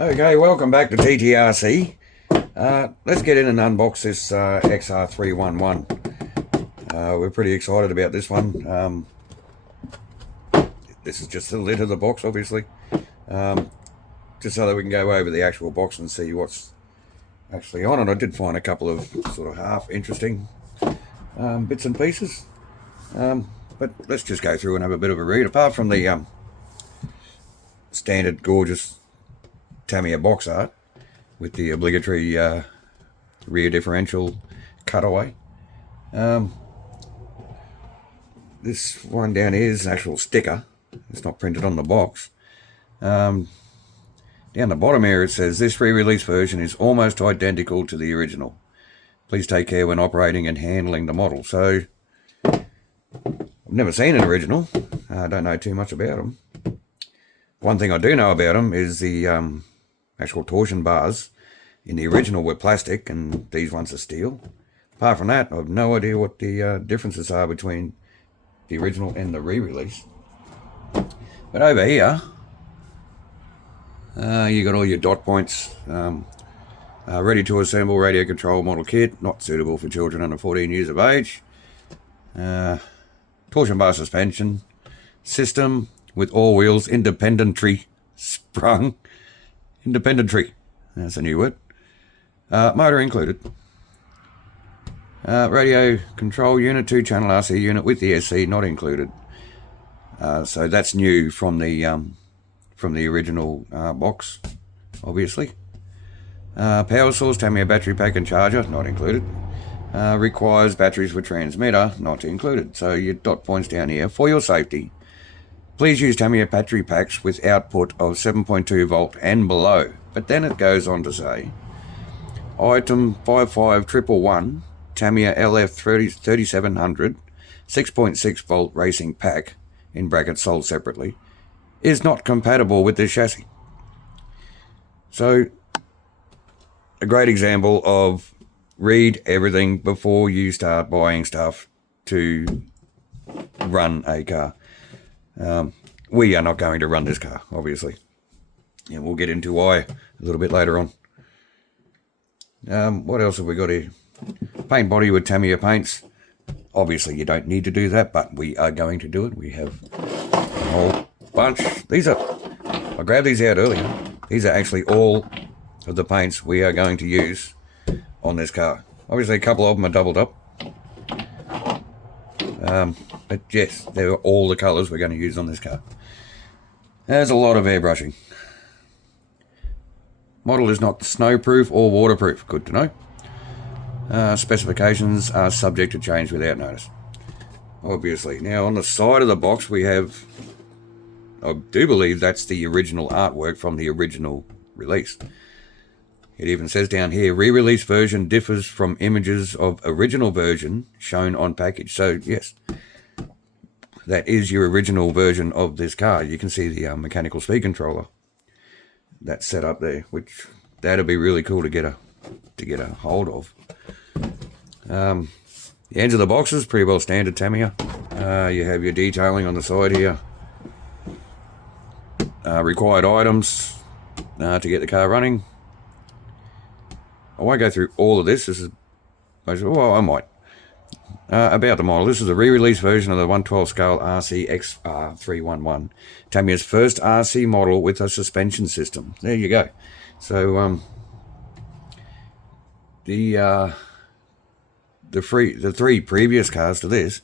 Okay, welcome back to TTRC. Let's get in and unbox this XR311. We're pretty excited about this one. This is just the lid of the box, obviously. Just so that we can go over the actual box and see what's actually on it. I did find a couple of sort of half interesting bits and pieces. But let's just go through and have a bit of a read. Apart from the standard gorgeous Tamiya box art with the obligatory rear differential cutaway. This one down here is an actual sticker. It's not printed on the box. Down the bottom here it says, this re-release version is almost identical to the original. Please take care when operating and handling the model. So, I've never seen an original. I don't know too much about them. One thing I do know about them is the actual torsion bars in the original were plastic and these ones are steel. Apart from that, I've no idea what the differences are between the original and the re-release. But over here, you got all your dot points. Ready to assemble radio control model kit, not suitable for children under 14 years of age. Torsion bar suspension system with all wheels independently sprung. Independently, that's a new word. Motor included. Radio control unit, 2-channel RC unit with the SC not included. So that's new from the original box, obviously. Power source, Tamiya battery pack and charger, not included. Requires batteries for transmitter, not included. So your dot points down here. For your safety, please use Tamiya battery packs with output of 7.2 volt and below. But then it goes on to say, item 55111, Tamiya LF 3700, 6.6 volt racing pack, in brackets sold separately, is not compatible with this chassis. So, a great example of read everything before you start buying stuff to run a car. We are not going to run this car, obviously. And we'll get into why a little bit later on. What else have we got here? Paint body with Tamiya paints. Obviously, you don't need to do that, but we are going to do it. We have a whole bunch. I grabbed these out earlier. These are actually all of the paints we are going to use on this car. Obviously, a couple of them are doubled up. But yes, they're all the colours we're going to use on this car. There's a lot of airbrushing. Model is not snowproof or waterproof. Good to know. Specifications are subject to change without notice. Obviously. Now on the side of the box we have, I do believe that's the original artwork from the original release. It even says down here, re-release version differs from images of original version shown on package. So yes, that is your original version of this car. You can see the mechanical speed controller that's set up there, which that'd be really cool to get a hold of. The ends of the boxes, pretty well standard Tamiya. You have your detailing on the side here. Required items to get the car running. I won't go through all of this. This is, well, I might. About the model. This is a re-release version of the 112 scale RC XR311. Tamiya's first RC model with a suspension system. There you go. So, the three previous cars to this,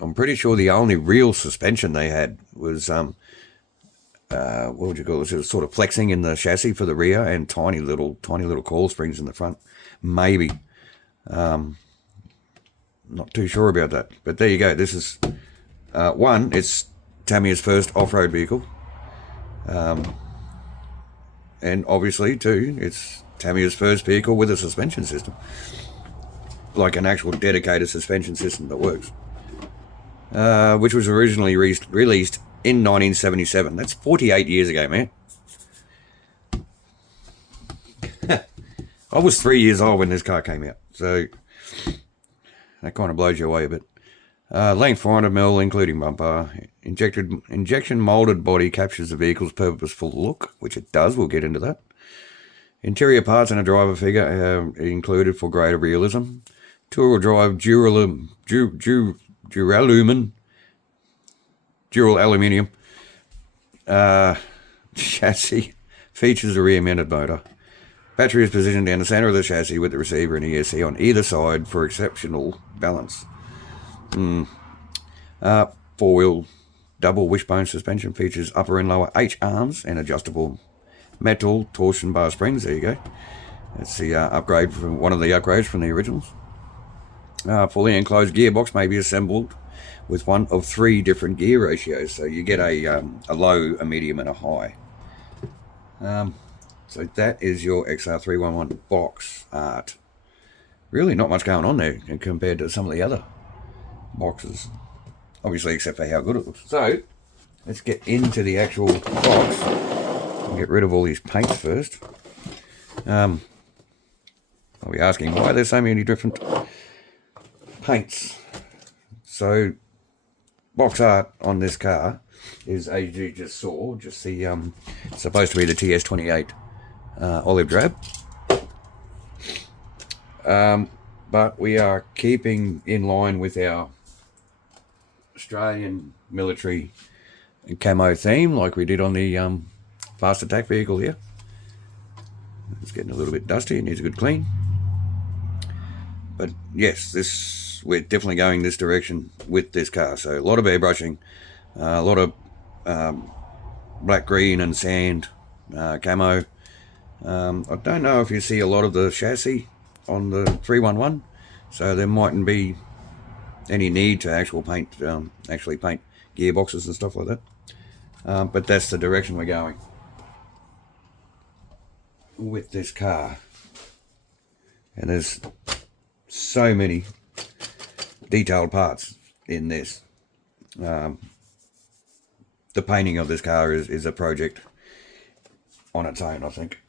I'm pretty sure the only real suspension they had was what would you call this? It was sort of flexing in the chassis for the rear and tiny little coil springs in the front. Maybe. Not too sure about that. But there you go. This is one, it's Tamiya's first off-road vehicle. And obviously two, it's Tamiya's first vehicle with a suspension system. Like an actual dedicated suspension system that works. Which was originally released in 1977. That's 48 years ago, man. I was 3 years old when this car came out, so that kind of blows you away a bit. Length 400mm, including bumper. Injection molded body captures the vehicle's purposeful look, which it does. We'll get into that. Interior parts and a driver figure included for greater realism. Two-wheel drive dual aluminium chassis. Features a rear-mounted motor. Battery is positioned down the centre of the chassis with the receiver and ESC on either side for exceptional balance. Four-wheel double wishbone suspension features upper and lower H-arms and adjustable metal torsion bar springs. There you go. That's the upgrade from one of the upgrades from the originals. Fully enclosed gearbox may be assembled with one of 3 different gear ratios. So you get a low, a medium, and a high. So that is your XR311 box art. Really not much going on there compared to some of the other boxes. Obviously, except for how good it looks. So, let's get into the actual box. I'll get rid of all these paints first. I'll be asking why there's so many different paints. So, box art on this car is, as you just saw, just the supposed to be the TS28 olive drab. But we are keeping in line with our Australian military camo theme, like we did on the fast attack vehicle here. It's getting a little bit dusty, it needs a good clean. But yes, we're definitely going this direction with this car. So a lot of airbrushing, a lot of black, green and sand camo. I don't know if you see a lot of the chassis on the 311, so there mightn't be any need to actually paint gearboxes and stuff like that. But that's the direction we're going with this car. And there's so many detailed parts in this. The painting of this car is a project on its own, I think.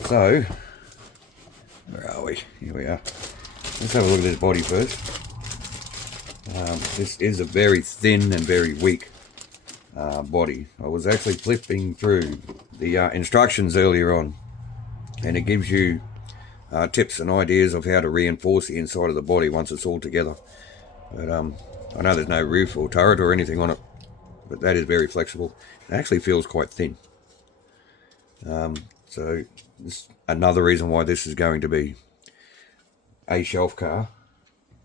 So, where are we? Here we are. Let's have a look at this body first. This is a very thin and very weak body. I was actually flipping through the instructions earlier on, and it gives you tips and ideas of how to reinforce the inside of the body once it's all together. But I know there's no roof or turret or anything on it, but that is very flexible. It actually feels quite thin. So this is another reason why this is going to be a shelf car.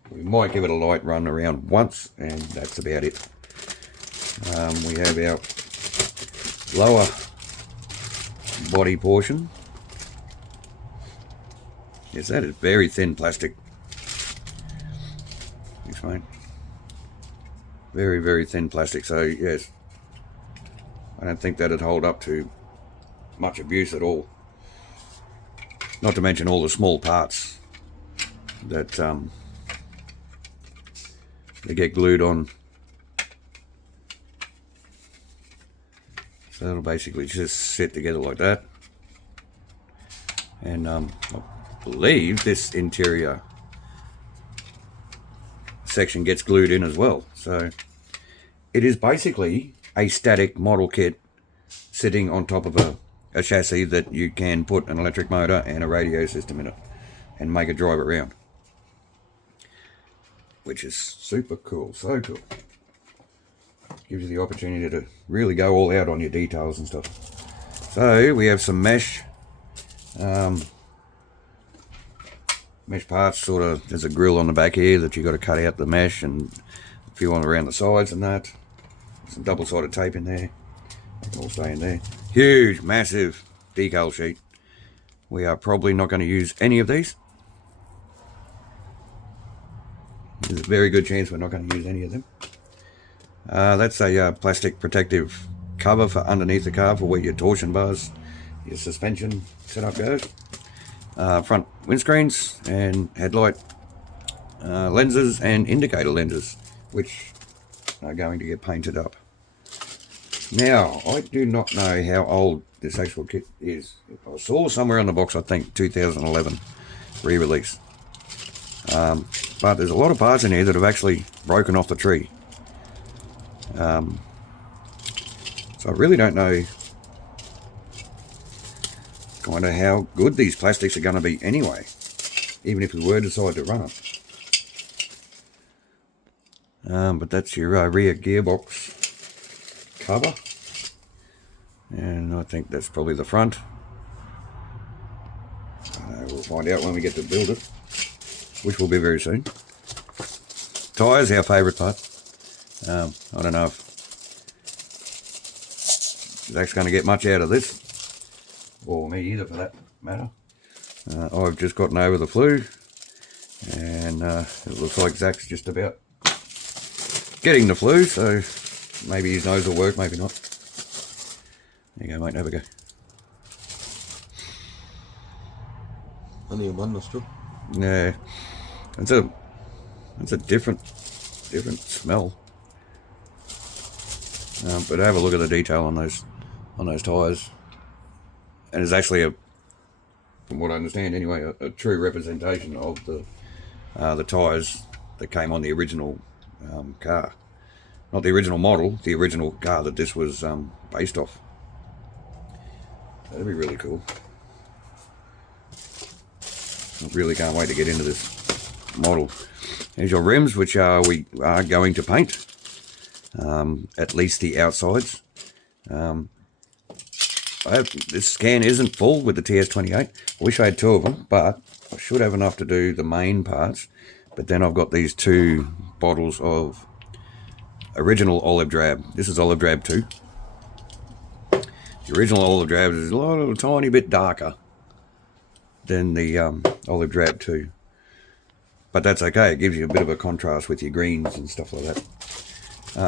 We might give it a light run around once, and that's about it. We have our lower body portion. Yes, that is very thin plastic. Thanks, mate. Very, very thin plastic. So, yes, I don't think that'd hold up to much abuse at all. Not to mention all the small parts that they get glued on. So it'll basically just sit together like that. And I believe this interior section gets glued in as well. So it is basically a static model kit sitting on top of a chassis that you can put an electric motor and a radio system in it and make it drive around. Which is super cool, so cool. Gives you the opportunity to really go all out on your details and stuff. So we have some mesh parts, sort of. There's a grill on the back here that you got to cut out the mesh, and a few on around the sides and that. Some double-sided tape in there. They can all stay in there. Huge, massive decal sheet. We are probably not going to use any of these. There's a very good chance we're not going to use any of them. That's a plastic protective cover for underneath the car for where your torsion bars, your suspension setup goes. Front windscreens and headlight lenses and indicator lenses, which are going to get painted up. Now, I do not know how old this actual kit is. I saw somewhere on the box, I think 2011 re-release. But there's a lot of parts in here that have actually broken off the tree. So I really don't know kind of how good these plastics are going to be anyway, even if we were to decide to run them. But that's your rear gearbox cover, and I think that's probably the front. We'll find out when we get to build it, which will be very soon. Tyres, our favourite part. I don't know if Zach's going to get much out of this, or me either for that matter. I've just gotten over the flu, and it looks like Zach's just about getting the flu, so maybe his nose will work, maybe not. There you go, mate, have a go. Only in one nostril. Yeah, it's a different smell. But have a look at the detail on those tyres, and it's actually from what I understand anyway, a true representation of the tyres that came on the original car, not the original model, the original car that this was based off. That'd be really cool. I really can't wait to get into this model. Here's your rims, which we are going to paint, at least the outsides. This scan isn't full with the TS28. I wish I had 2 of them, but I should have enough to do the main parts. But then I've got these 2 bottles of original olive drab. This is olive drab 2. The original olive drab is a tiny bit darker than the olive drab 2. But that's okay, it gives you a bit of a contrast with your greens and stuff like that.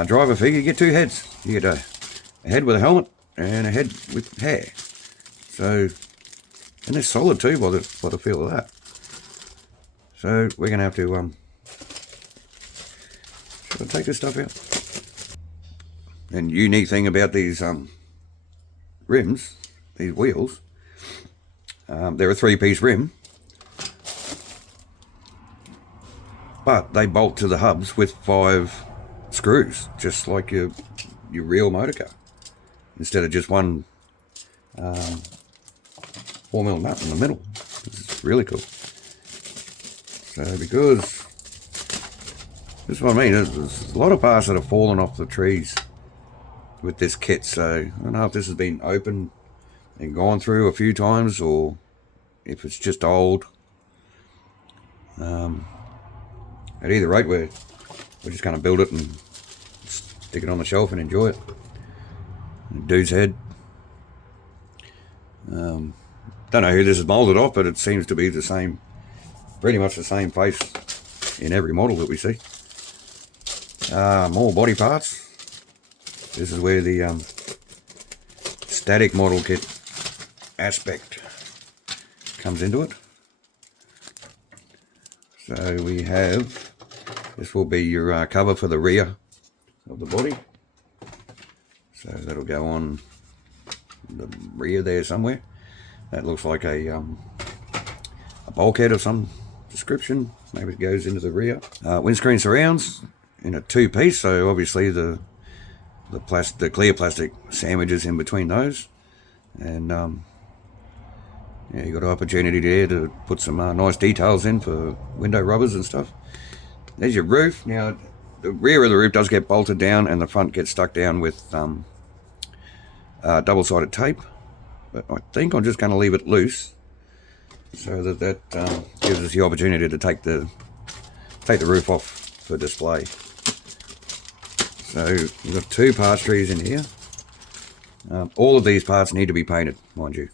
Driver figure, you get 2 heads. You get a head with a helmet and a head with hair. So, and they're solid too by the feel of that. So we're gonna have to should I take this stuff out? And unique thing about these rims, these wheels, they're a 3-piece rim, but they bolt to the hubs with 5 screws, just like your real motor car, instead of just one 4mm nut in the middle. This is really cool. So because this is what I mean, there's a lot of parts that have fallen off the trees with this kit, so I don't know if this has been opened and gone through a few times, or if it's just old. At either rate, we're just going to build it and stick it on the shelf and enjoy it. Dude's head. Don't know who this is moulded off, but it seems to be the same, pretty much the same face in every model that we see. More body parts. This is where the static model kit aspect comes into it. So we have, this will be your cover for the rear of the body. So that'll go on the rear there somewhere. That looks like a bulkhead of some description. Maybe it goes into the rear. Windscreen surrounds in a 2-piece, so obviously the clear plastic sandwiches in between those. And yeah, you got an opportunity there to put some nice details in for window rubbers and stuff. There's your roof. Now, the rear of the roof does get bolted down, and the front gets stuck down with double-sided tape. But I think I'm just going to leave it loose, so that gives us the opportunity to take the roof off for display. So we've got 2 parts trees in here. All of these parts need to be painted, mind you.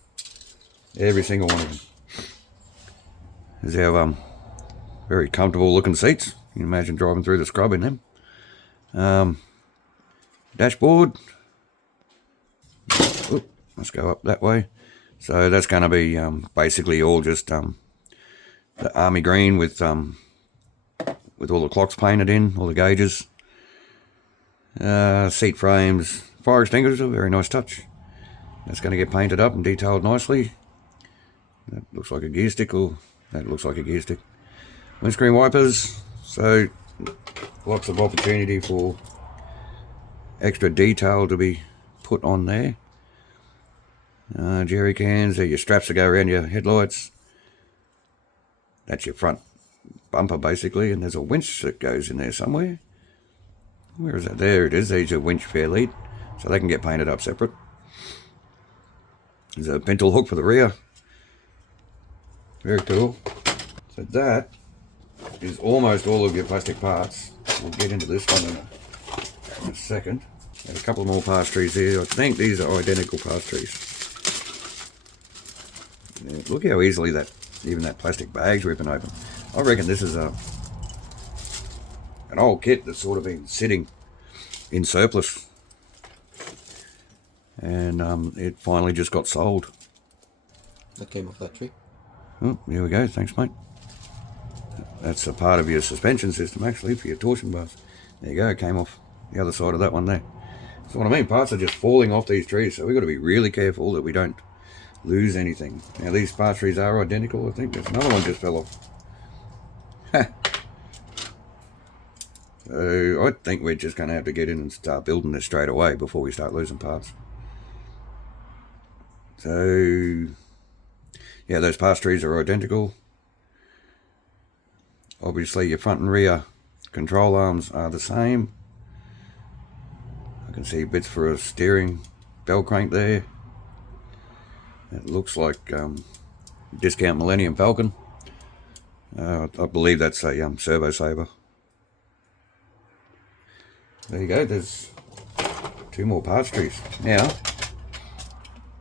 Every single one of them. There's our very comfortable looking seats. You can imagine driving through the scrub in them. Dashboard. Oop, let's go up that way. So that's going to be basically all just the army green with all the clocks painted in, all the gauges. Seat frames, fire extinguishers, a very nice touch. That's going to get painted up and detailed nicely. That looks like a gear stick, or that looks like a gear stick. windscreen wipers, so lots of opportunity for extra detail to be put on there. Jerry cans, they're your straps that go around your headlights. That's your front bumper basically, and there's a winch that goes in there somewhere. Where is that? There it is. There's your winch fair lead, so they can get painted up separate. There's a pintle hook for the rear. Very cool. So that is almost all of your plastic parts. We'll get into this one in a second. There's a couple more pass trees here. I think these are identical pass trees. Yeah, look how easily even that plastic bag's ripping open. I reckon this is an old kit that's sort of been sitting in surplus, and it finally just got sold. That came off that tree. Oh, here we go. Thanks, mate. That's a part of your suspension system, actually, for your torsion bars. There you go. It came off the other side of that one there. So what I mean, parts are just falling off these trees, so we've got to be really careful that we don't lose anything. Now, these pass trees are identical, I think. There's another one just fell off. So I think we're just going to have to get in and start building this straight away before we start losing parts. So, yeah, those pass trees are identical. Obviously, your front and rear control arms are the same. I can see bits for a steering bell crank there. It looks like Discount Millennium Falcon. I believe that's a servo saver. There you go, there's 2 more parts trees. Now,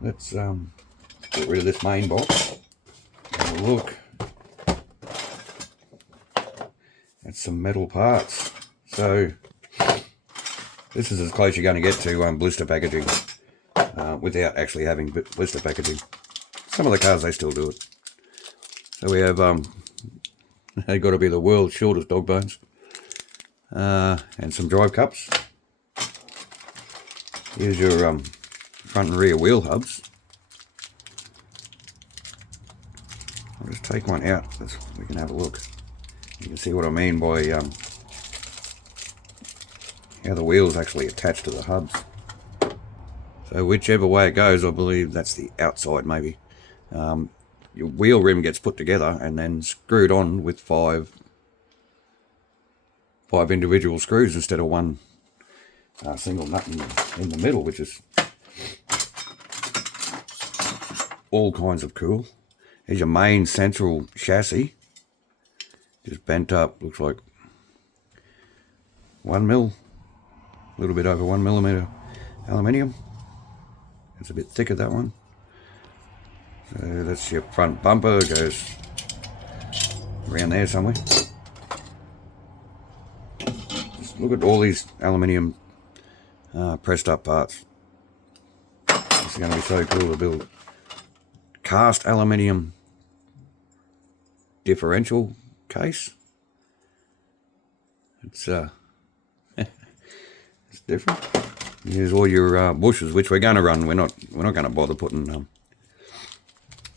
let's get rid of this main box. Have a look at some metal parts. So, this is as close you're going to get to blister packaging without actually having blister packaging. Some of the cars, they still do it. So we have, they've got to be the world's shortest dog bones. And some drive cups. Here's your front and rear wheel hubs. I'll just take one out so we can have a look. You can see what I mean by how the wheels actually attach to the hubs. So whichever way it goes, I believe that's the outside maybe. Your wheel rim gets put together and then screwed on with five individual screws instead of one single nut in the middle, which is all kinds of cool. Here's your main central chassis, just bent up, looks like 1 mil, a little bit over 1 millimeter aluminium. It's a bit thicker, that one. So that's your front bumper, goes around there somewhere. Look at all these aluminium pressed up parts. This is going to be so cool to build. Cast aluminium differential case. It's it's different. Here's all your bushes, which we're going to run. We're not going to bother putting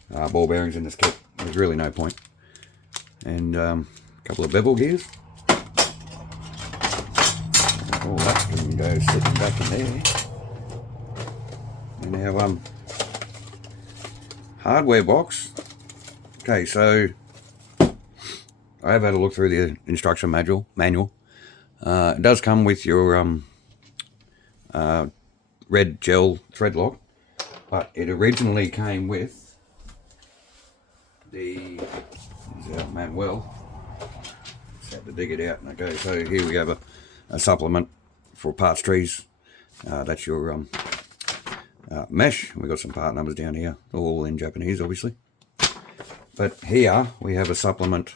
ball bearings in this kit. There's really no point. And a couple of bevel gears. All that can go sitting back in there. And our hardware box. Okay, so I have had a look through the instruction manual. It does come with your red gel thread lock, but it originally came with the Manuel. Just had to dig it out. Okay, so here we have a supplement for parts trees. That's your mesh. We've got some part numbers down here, all in Japanese obviously. But here we have a supplement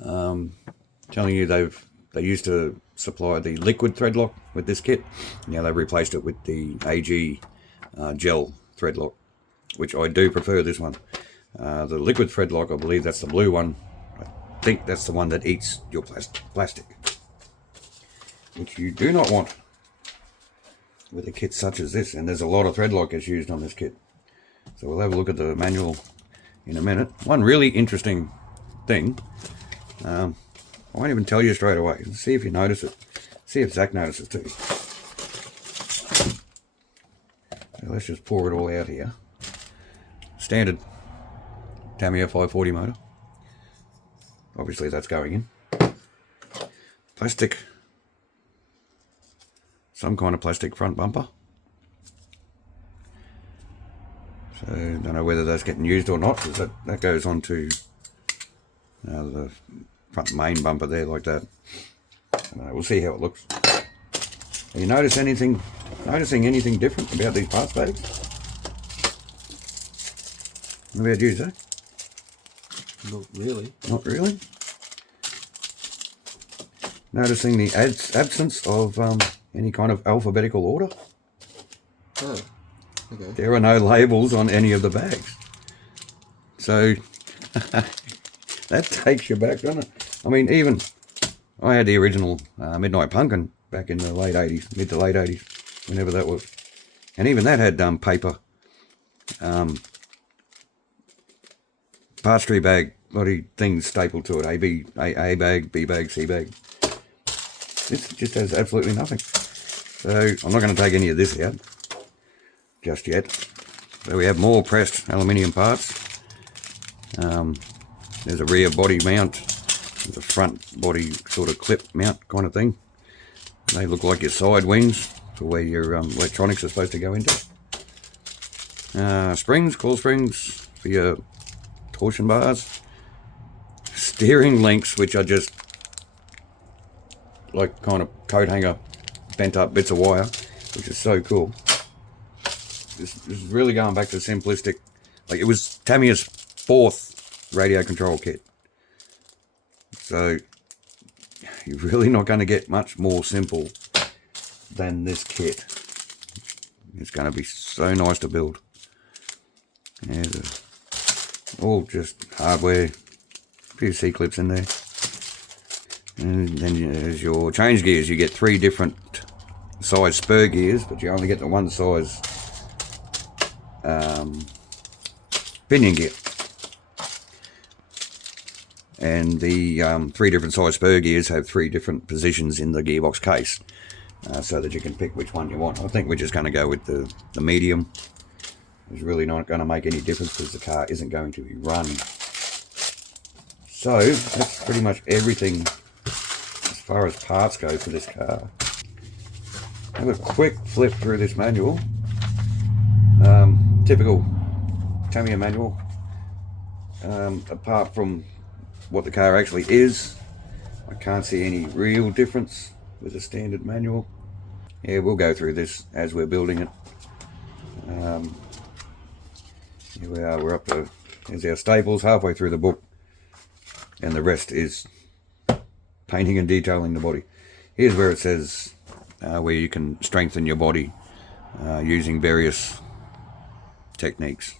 telling you they used to supply the liquid thread lock with this kit. Now they've replaced it with the AG gel thread lock, which I do prefer this one. The liquid thread lock, I believe that's the blue one. I think that's the one that eats your plastic, which you do not want with a kit such as this. And there's a lot of thread lock that's used on this kit. So we'll have a look at the manual in a minute. One really interesting thing I won't even tell you straight away. See if you notice it. See if Zach notices too. So let's just pour it all out here. Standard Tamiya 540 motor. Obviously that's going in. Plastic. Some kind of plastic front bumper. So I don't know whether that's getting used or not, because that goes on to the front main bumper there like that. We'll see how it looks. Are you noticing anything different about these parts bags? What about you, Zach? Not really. Not really? Noticing the absence of any kind of alphabetical order? Oh, okay. There are no labels on any of the bags. So, that takes you back, doesn't it? I mean, even I had the original Midnight Pumpkin back in the late 80s, mid to late 80s, whenever that was. And even that had paper parts tree bag, bloody things stapled to it. A bag, B bag, C bag. This just has absolutely nothing. So I'm not going to take any of this out just yet. So we have more pressed aluminium parts. There's a rear body mount. There's a front body sort of clip mount kind of thing. They look like your side wings for where your electronics are supposed to go into. Springs, coil springs for your torsion bars. Steering links, which are just like kind of coat hanger bent up bits of wire, which is so cool. This is really going back to simplistic. Like, it was Tamiya's 4th radio control kit. So you're really not going to get much more simple than this kit. It's going to be so nice to build. There's all just hardware, a few C-clips in there. And then there's your change gears. You get 3 different size spur gears, but you only get the one size pinion gear. And the 3 different size spur gears have 3 different positions in the gearbox case, so that you can pick which one you want. I think we're just going to go with the medium. It's really not going to make any difference because the car isn't going to be run. So that's pretty much everything as far as parts go for this car. Have a quick flip through this manual. Typical Tamiya manual. Apart from what the car actually is, I can't see any real difference with a standard manual. Yeah, we'll go through this as we're building it. Here we are, we're up to, there's our staples halfway through the book, and the rest is painting and detailing the body. Here's where it says where you can strengthen your body using various techniques.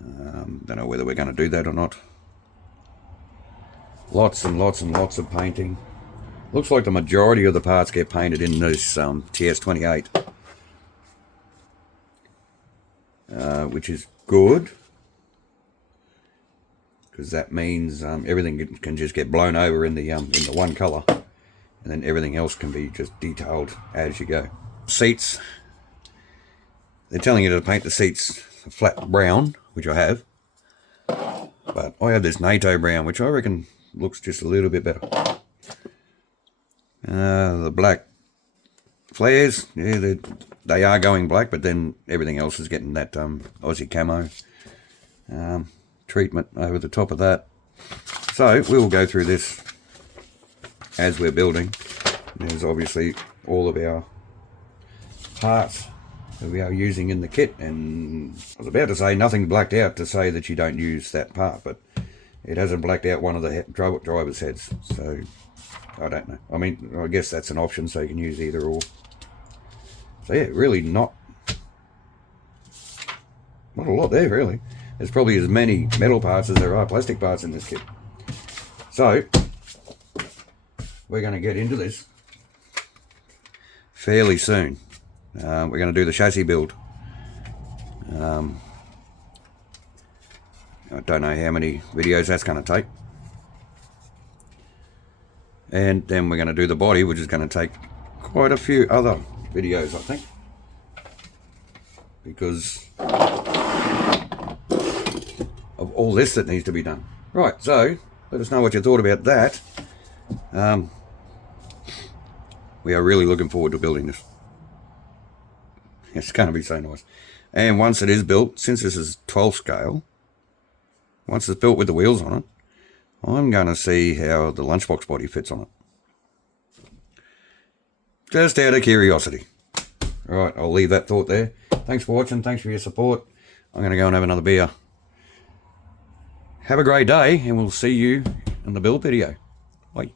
Don't know whether we're going to do that or not. Lots and lots and lots of painting. Looks like the majority of the parts get painted in this TS28, which is good, because that means everything can just get blown over in the one color, and then everything else can be just detailed as you go. Seats. They're telling you to paint the seats a flat brown, which I have, but I have this NATO brown, which I reckon looks just a little bit better. The black flares, yeah, they are going black, but then everything else is getting that Aussie camo treatment over the top of that. So we'll go through this as we're building. There's obviously all of our parts that we are using in the kit, and I was about to say nothing blacked out to say that you don't use that part, but it hasn't blacked out one of the driver's heads, so I don't know. I mean, I guess that's an option, so you can use either or. So yeah, really not a lot there, really. There's probably as many metal parts as there are plastic parts in this kit. So we're going to get into this fairly soon. We're going to do the chassis build. I don't know how many videos that's going to take. And then we're going to do the body, which is going to take quite a few other videos, I think, because of all this that needs to be done. Right, so let us know what you thought about that. We are really looking forward to building this. It's going to be so nice. And once it is built, since this is 12 scale, once it's built with the wheels on it, I'm going to see how the lunchbox body fits on it. Just out of curiosity. Right, I'll leave that thought there. Thanks for watching. Thanks for your support. I'm going to go and have another beer. Have a great day, and we'll see you in the build video. Bye.